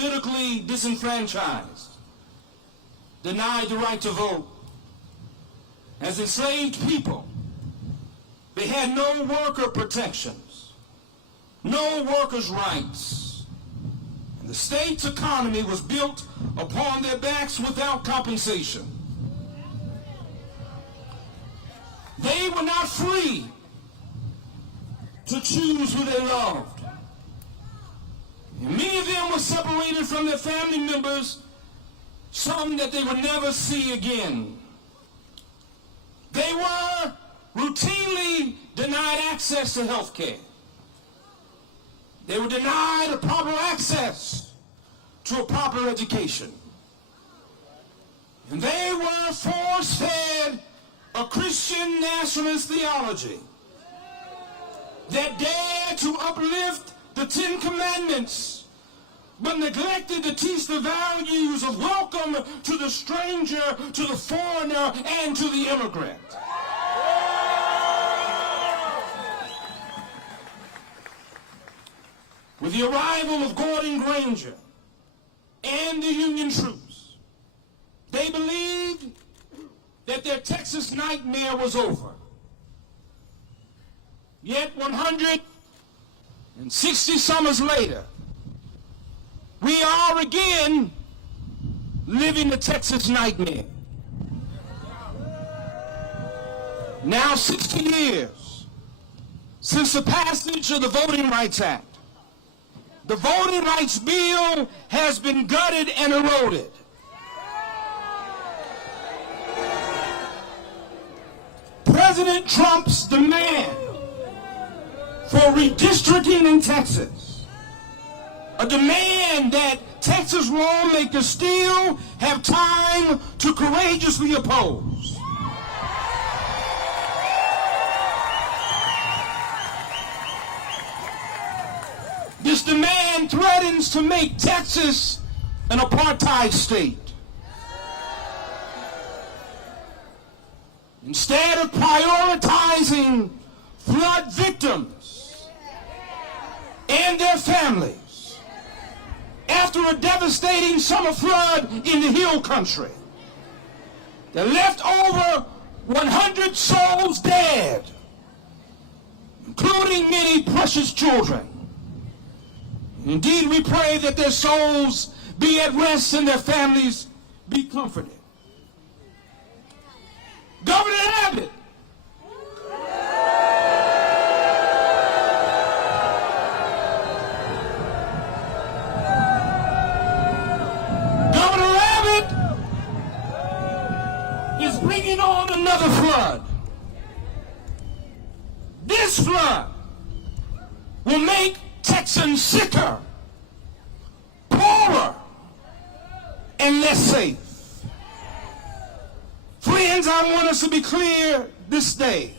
politically disenfranchised, denied the right to vote. As enslaved people, they had no worker protections, no workers' rights. And the state's economy was built upon their backs without compensation. They were not free to choose who they loved. And many of them were separated from their family members, some that they would never see again. They were routinely denied access to health care. They were denied a proper access to a proper education. And they were force-fed a Christian nationalist theology that dared to uplift the Ten Commandments but neglected to teach the values of welcome to the stranger, to the foreigner, and to the immigrant. With the arrival of Gordon Granger and the Union troops, they believed that their Texas nightmare was over. Yet 160 summers later, we are again living the Texas nightmare. Now 60 years since the passage of the Voting Rights Act, the Voting Rights Bill has been gutted and eroded. President Trump's demand for redistricting in Texas, a demand that Texas lawmakers still have time to courageously oppose. This demand threatens to make Texas an apartheid state. Instead of prioritizing flood victims and their families, after a devastating summer flood in the Hill Country that left over 100 souls dead, including many precious children. Indeed, we pray that their souls be at rest and their families be comforted. Governor Abbott, is bringing on another flood. This flood will make Texans sicker, poorer, and less safe. Friends, I want us to be clear this day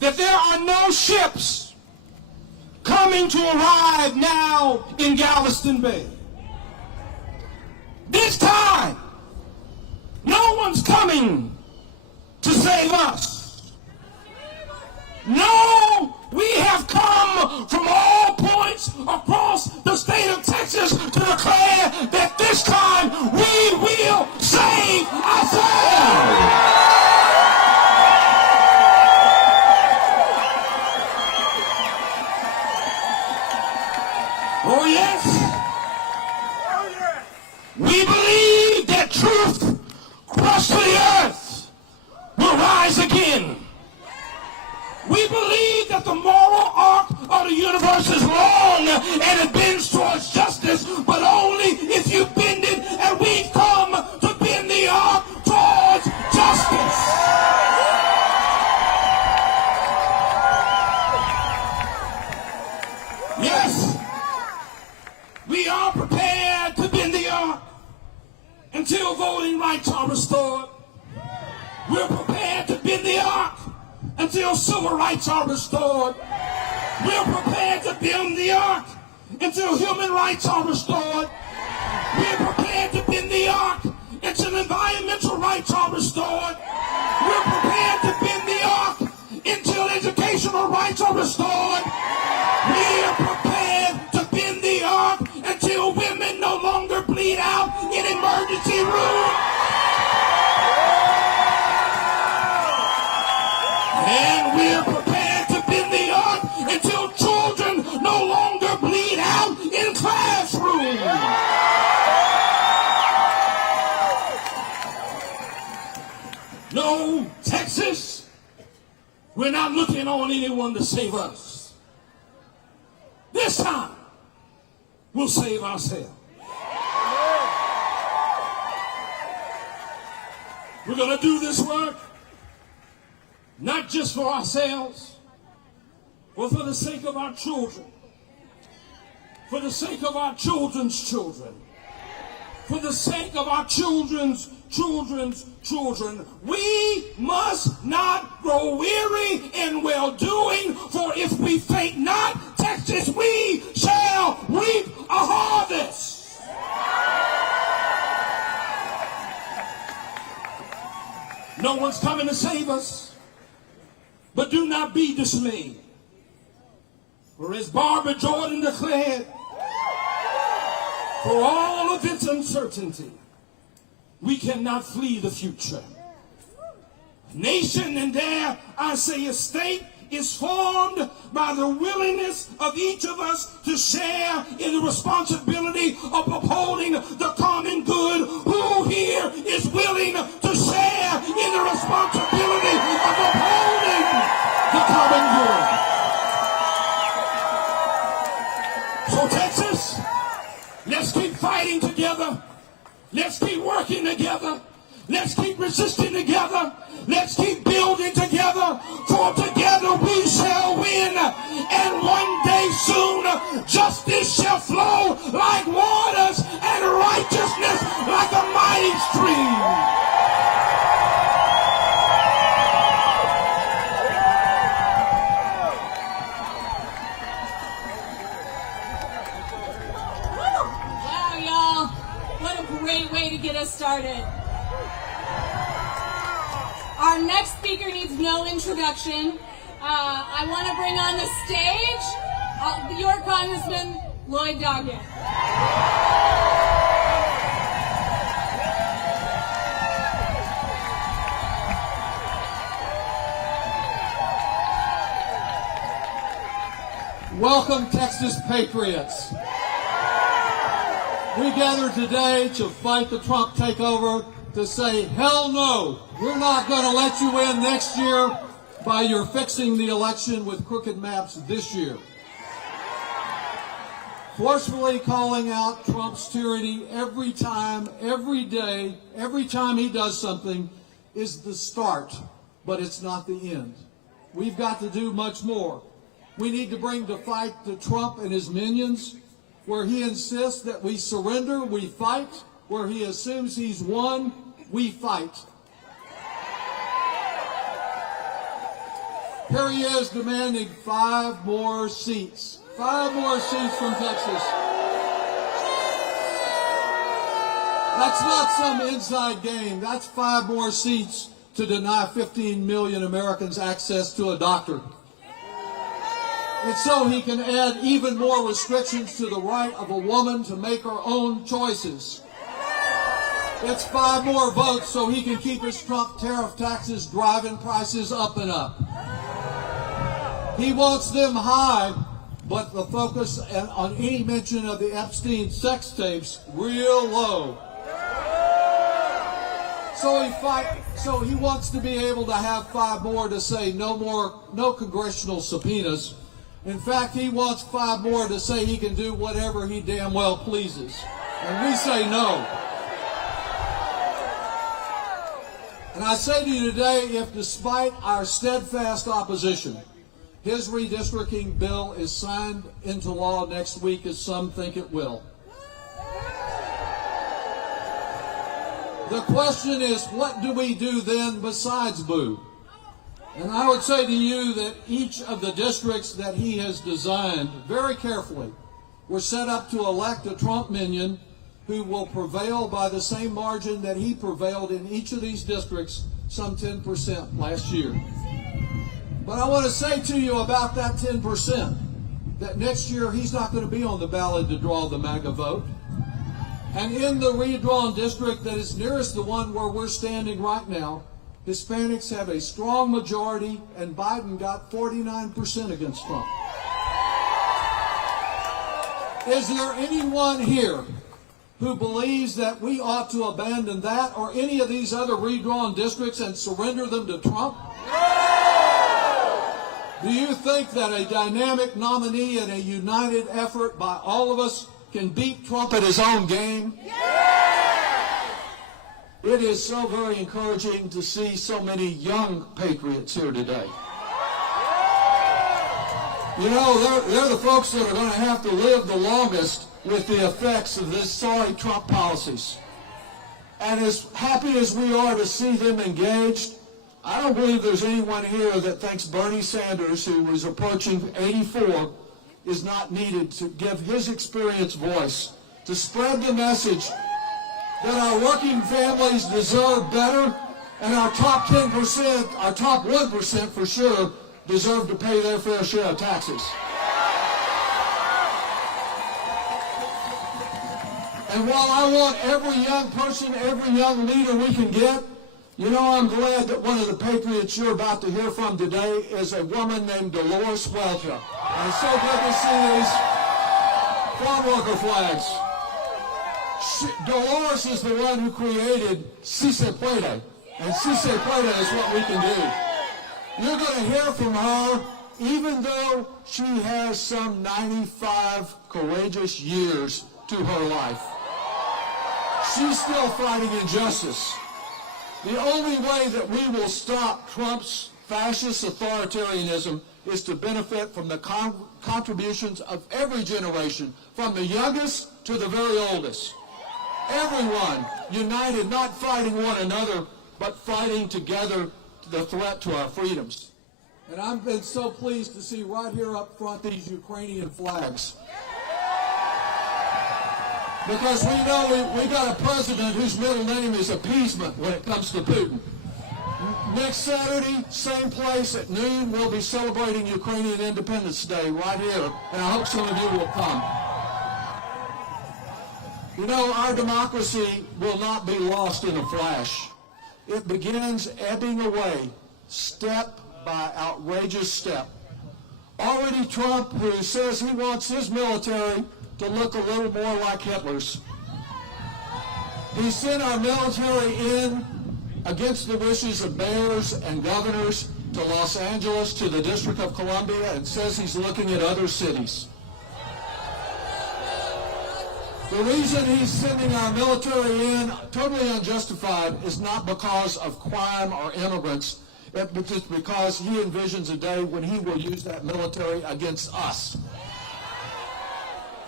that there are no ships coming to arrive now in Galveston Bay. This time, no one's coming to save us. No, we have come from all points across the state of Texas to declare that this time we will save ourselves. Oh yes. We believe that truth crushed to the earth will rise again. We believe that the moral arc of the universe is long and it bends towards justice, but only if you bend it, and we've come to bend the arc towards justice. Yes, we are prepared to bend the arc until voting rights are restored. We're prepared to bend the arc until civil rights are restored. We're prepared to bend the arc until human rights are restored. We're prepared to bend the arc until environmental rights are restored. We're prepared to bend the arc until educational rights are restored. We are prepared to bend the arc until women We're prepared to bend the arc until children no longer bleed out in classrooms. No, Texas, we're not looking on anyone to save us. This time, we'll save ourselves. We're going to do this work not just for ourselves, but for the sake of our children, for the sake of our children's children, for the sake of our children's children's children. We must not grow weary in well-doing, for if we faint not, Texas, we shall reap a harvest. No one's coming to save us, but do not be dismayed. For as Barbara Jordan declared, for all of its uncertainty, we cannot flee the future. Nation, and dare I say a state, is formed by the willingness of each of us to share in the responsibility of upholding the common good. Who here is willing to share in the responsibility of upholding the common good? So Texas, let's keep fighting together. Let's keep working together. Let's keep resisting together. Let's keep building together. For together we shall win. And one day soon, justice shall flow like waters and righteousness like a mighty stream. Wow, y'all. What a great way to get us started. Our next speaker needs no introduction. I want to bring on the stage your Congressman Lloyd Doggett. Welcome, Texas Patriots. We gather today to fight the Trump takeover, to say, hell no, we're not going to let you win next year by your fixing the election with crooked maps this year. Forcefully calling out Trump's tyranny every time, every day, every time he does something is the start, but it's not the end. We've got to do much more. We need to bring to fight the Trump and his minions, where he insists that we surrender, we fight, where he assumes he's won, we fight. Here he is demanding 5 more seats. 5 more seats from Texas. That's not some inside game. That's 5 more seats to deny 15 million Americans access to a doctor. And so he can add even more restrictions to the right of a woman to make her own choices. It's 5 more votes so he can keep his Trump tariff taxes driving prices up and up. He wants them high, but the focus on any mention of the Epstein sex tapes real low. So he wants to be able to have 5 more to say no congressional subpoenas. In fact, he wants 5 more to say he can do whatever he damn well pleases. And we say no. And I say to you today, if despite our steadfast opposition, his redistricting bill is signed into law next week, as some think it will, the question is, what do we do then besides boo? And I would say to you that each of the districts that he has designed very carefully were set up to elect a Trump minion who will prevail by the same margin that he prevailed in each of these districts, some 10% last year. But I want to say to you about that 10%, that next year he's not going to be on the ballot to draw the MAGA vote. And in the redrawn district that is nearest the one where we're standing right now, Hispanics have a strong majority, and Biden got 49% against Trump. Is there anyone here who believes that we ought to abandon that or any of these other redrawn districts and surrender them to Trump? Do you think that a dynamic nominee and a united effort by all of us can beat Trump at his own game? It is so very encouraging to see so many young patriots here today. You know, they're the folks that are going to have to live the longest with the effects of this sorry Trump policies. And as happy as we are to see them engaged, I don't believe there's anyone here that thinks Bernie Sanders, who was approaching 84, is not needed to give his experience voice, to spread the message that our working families deserve better, and our top 10%, our top 1% for sure, deserve to pay their fair share of taxes. And while I want every young person, every young leader we can get, you know, I'm glad that one of the patriots you're about to hear from today is a woman named Dolores Huelcha. And it's so good to see these farm worker flags. Dolores is the one who created Si Se Puede, and Si Se Puede is what we can do. You're going to hear from her, even though she has some 95 courageous years to her life. She's still fighting injustice. The only way that we will stop Trump's fascist authoritarianism is to benefit from the contributions of every generation, from the youngest to the very oldest. Everyone united, not fighting one another, but fighting together the threat to our freedoms. And I've been so pleased to see right here up front these Ukrainian flags. Because we know we got a president whose middle name is appeasement when it comes to Putin. Next Saturday, same place at noon, we'll be celebrating Ukrainian Independence Day right here, and I hope some of you will come. You know, our democracy will not be lost in a flash. It begins ebbing away, step by outrageous step. Already Trump, who says he wants his military to look a little more like Hitler's. He sent our military in against the wishes of mayors and governors to Los Angeles, to the District of Columbia, and says he's looking at other cities. The reason he's sending our military in, totally unjustified, is not because of crime or immigrants. It's because he envisions a day when he will use that military against us.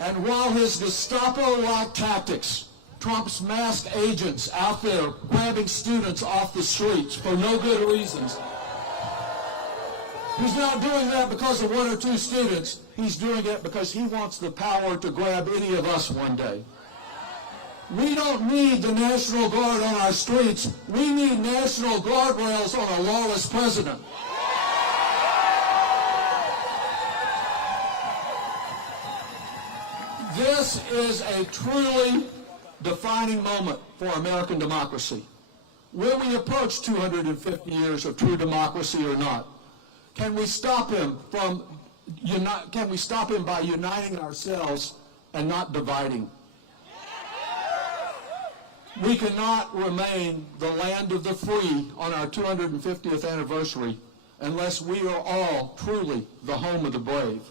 And while his Gestapo-like tactics, Trump's masked agents out there grabbing students off the streets for no good reasons, he's not doing that because of one or two students. He's doing it because he wants the power to grab any of us one day. We don't need the National Guard on our streets. We need National Guardrails on a lawless president. This is a truly defining moment for American democracy. Will we approach 250 years of true democracy or not? Can we stop him by uniting ourselves and not dividing? We cannot remain the land of the free on our 250th anniversary unless we are all truly the home of the brave.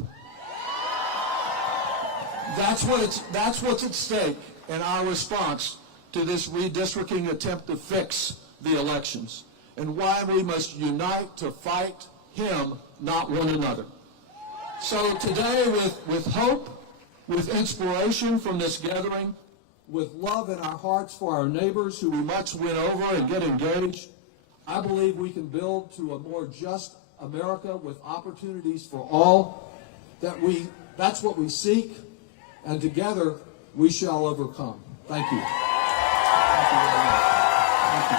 That's what's at stake in our response to this redistricting attempt to fix the elections, and why we must unite to fight him, not one another. So today, with hope, with inspiration from this gathering, with love in our hearts for our neighbors who we must win over and get engaged, I believe we can build to a more just America with opportunities for all. That's what we seek, and together we shall overcome. Thank you. Thank you very much. Thank you.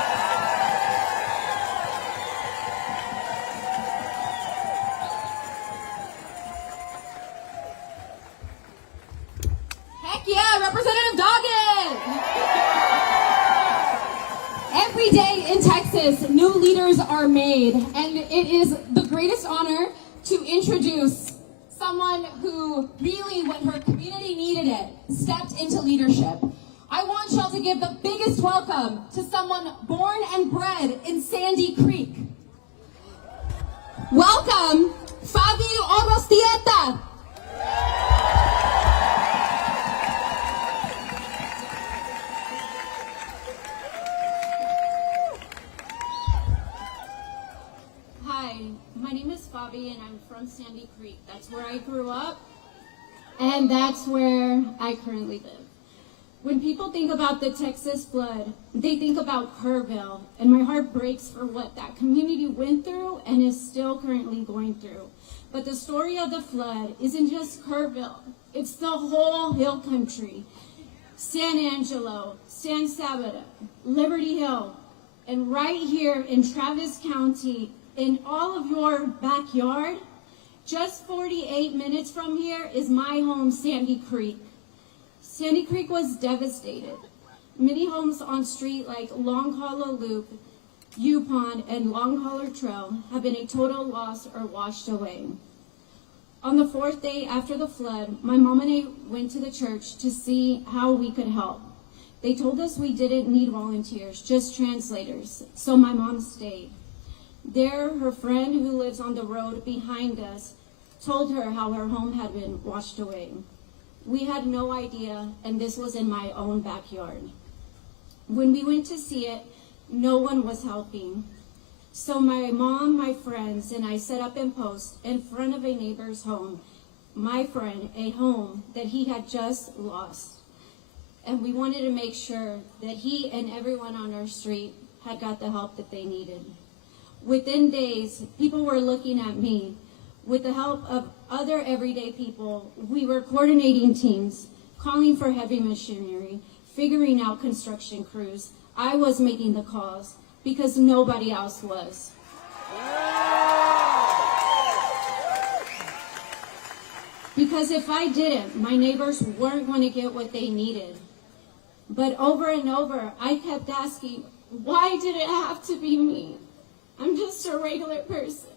Heck yeah, Representative Doggett! Every day in Texas, Texas, new leaders are made, and it is the greatest honor to introduce someone who really, when her community needed it, stepped into leadership. I want y'all to give the biggest welcome to someone born and bred in Sandy Creek. Welcome, Fabi Orostieta. Hi, my name is Fabi and I'm from Sandy Creek. That's where I grew up and that's where I currently live. When people think about the Texas flood, they think about Kerrville, and my heart breaks for what that community went through and is still currently going through. But the story of the flood isn't just Kerrville, it's the whole hill country. San Angelo, San Sabata, Liberty Hill, and right here in Travis County, in all of your backyard, just 48 minutes from here is my home, Sandy Creek. Sandy Creek was devastated. Many homes on street like Long Hollow Loop, U-Pond, and Long Hollow Trail have been a total loss or washed away. On the fourth day after the flood, my mom and I went to the church to see how we could help. They told us we didn't need volunteers, just translators, so my mom stayed. There, her friend who lives on the road behind us told her how her home had been washed away. We had no idea, and this was in my own backyard. When we went to see it, no one was helping. So my mom, my friends, and I set up in post in front of a neighbor's home, my friend, a home that he had just lost. And we wanted to make sure that he and everyone on our street had got the help that they needed. Within days, people were looking at me. With the help of other everyday people, we were coordinating teams, calling for heavy machinery, figuring out construction crews. I was making the calls because nobody else was. Because if I didn't, my neighbors weren't going to get what they needed. But over and over, I kept asking, why did it have to be me? I'm just a regular person.